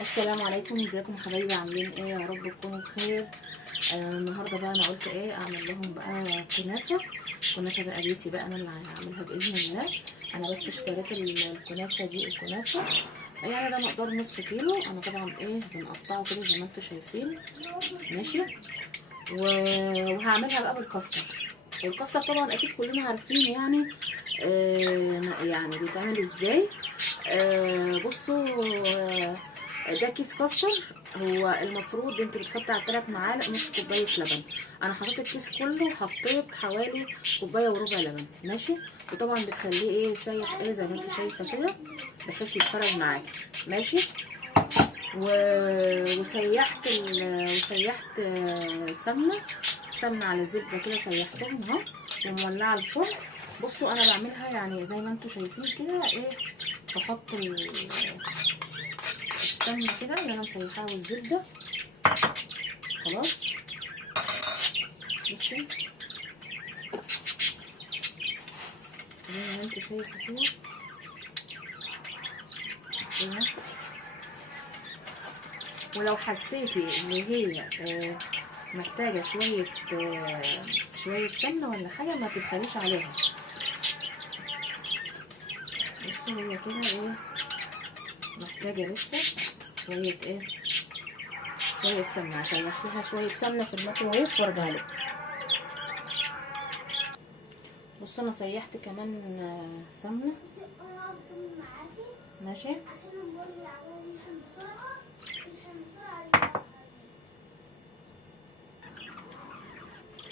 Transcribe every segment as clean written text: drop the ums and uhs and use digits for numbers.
السلام عليكم، ازيكم يا حبايبي؟ عاملين ايه؟ يا رب تكونوا بخير. النهارده بقى انا قلت ايه اعمل لهم بقى كنافه بقى بيتي بقى، انا اللي هعملها باذن الله. انا بس اشتريت الكنافه دي، الكنافه يعني ده مقدار نص كيلو. انا طبعا ايه بنقطعه كده زي ما انتم شايفين، ماشي. وهعملها بقى بالكاستر. الكاستر طبعا اكيد كلنا عارفين يعني يعني بيتعمل ازاي. بصوا، ده كيس كاستر. هو المفروض انت بتحطي على 3 معالق نص كوبايه لبن. انا حطيت الكيس كله وحطيت حوالي كوبايه وربع لبن، ماشي. وطبعا بتخليه ايه سايح، ايه زي ما انت شايفه كده، بحيث يتفرد معاكي، ماشي. وسيحت سمنه على زبده كده، سيحتهم اهو، ومولعه الفرن. بصوا انا بعملها يعني زي ما انتم شايفين كده، ايه، بحط السمنه كده اللي انا مسيحاها والزبده. خلاص، بصي زي ما انتم شايفه كده هنا. ولو حسيتي ان هي محتاجه شويه سمنه ولا حاجه، ما تبخليش عليها. بصوا هي كده ايه، محتاجه لسه شويه سمنه. هسيح لها شويه سمنه في الميكروويف وارجع لكم. بصوا انا سيحت كمان سمنه، ماشي.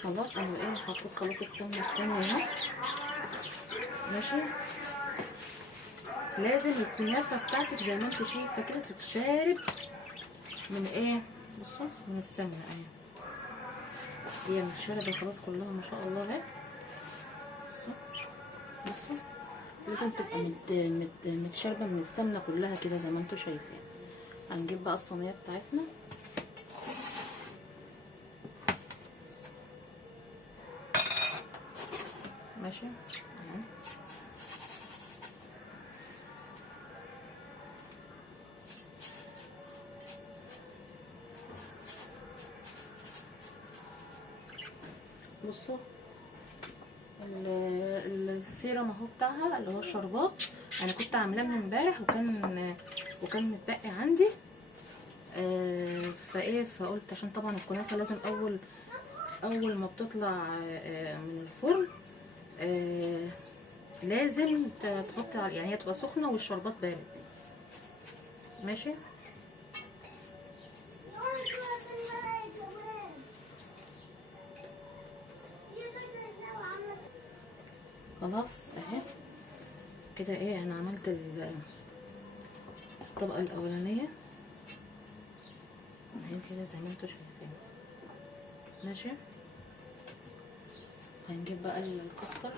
خلاص انا ايه حطيت خلاص السمنه التانية اهي، ماشي. لازم الكنافه بتاعتك زي ما انت شايفه كده تتشارب من ايه، بصوا من السمنه اهي. هي متشربه خلاص كلها ما شاء الله اهي. بصوا لازم تبقى متشربه من السمنه كلها كده زي ما انتم شايفين. هنجيب بقى الصينيه بتاعتنا، ماشي اهو. بصوا السيرم اهو بتاعها اللي هو الشربات. انا كنت عاملاه من امبارح وكان متبقي عندي. فقلت عشان طبعا الكنافه لازم اول ما بتطلع من الفرن لازم تحطي يعني هي تبقى سخنه والشربات بارد، ماشي. خلاص اهي كده ايه، انا عملت الطبقه الاولانيه اهي كده زي ما انتم شايفين، ماشي. هنجيب بقى الكاستر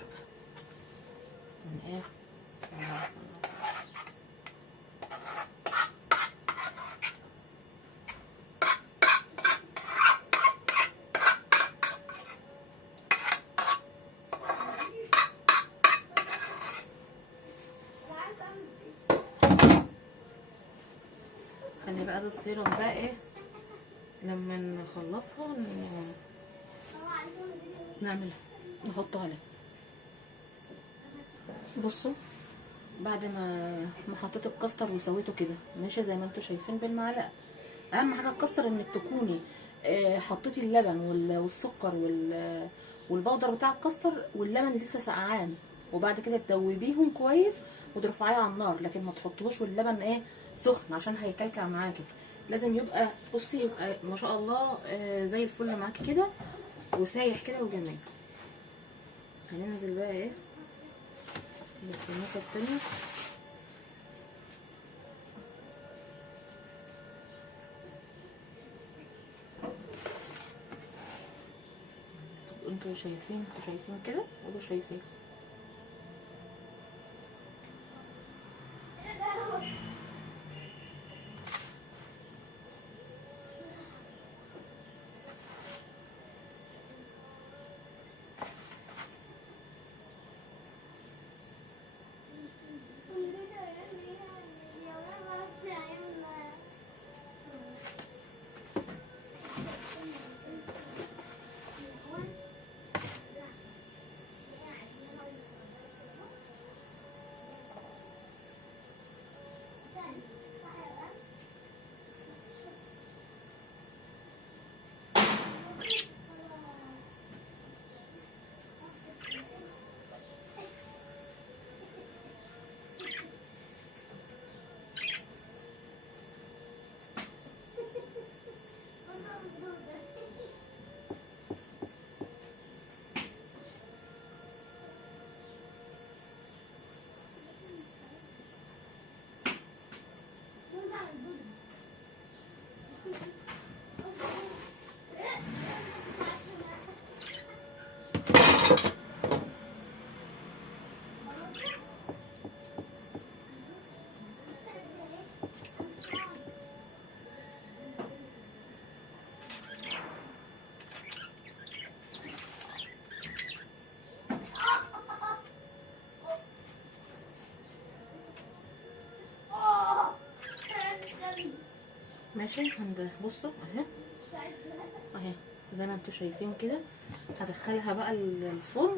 من ايه، بسم الله الرحمن الرحيم. خلي بقى ده السيرم ده ايه، لما نخلصها نعمل نحطه عليه. بصوا بعد ما حطيت الكاستر وسويته كده، ماشي زي ما انتم شايفين بالمعلقه. اهم حاجه الكاستر انك تكوني حطيتي اللبن والسكر والبودر بتاع الكاستر واللبن لسه سقعان، وبعد كده تدوبيهم كويس وترفعيه على النار، لكن ما تحطوش واللبن ايه سخن عشان هيكلكع معاكي. لازم يبقى، بصي، يبقى ما شاء الله زي الفل معاكي كده وسايح كده وجميل. هننزل بقى ايه بالكنافه التانيه. انتوا شايفين كده، قولوا شايفين. ماشي. بصوا اهي اهي زي ما انتوا شايفين كده. هدخلها بقى الفرن.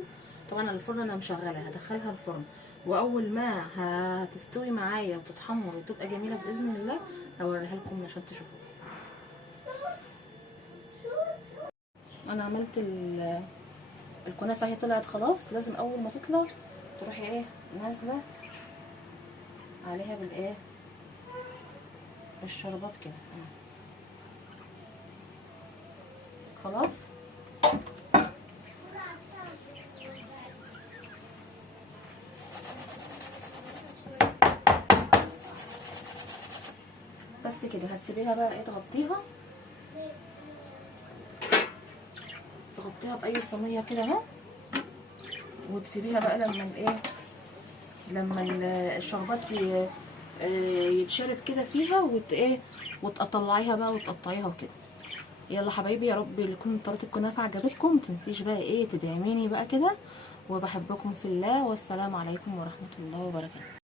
طبعا الفرن انا مشغلها، هدخلها الفرن، واول ما هتستوي معايا وتتحمر وتبقى جميله باذن الله هوريها لكم عشان تشوفوا. انا عملت الكنافه اهي، طلعت خلاص. لازم اول ما تطلع تروحي ايه نازله عليها بالايه بالشربات كده. خلاص. بس كده هتسيبيها بقى ايه، تغطيها باي صينيه كده اهو، وتسيبيها بقى لما الايه، لما الشربات يتشرب كده فيها ايه، وتطلعيها بقى وتقطعيها وكده. يلا حبايبي، يا رب يكون طريقه الكنافه عجبتكم. متنسيش بقى ايه تدعميني بقى كده، وبحبكم في الله، والسلام عليكم ورحمه الله وبركاته.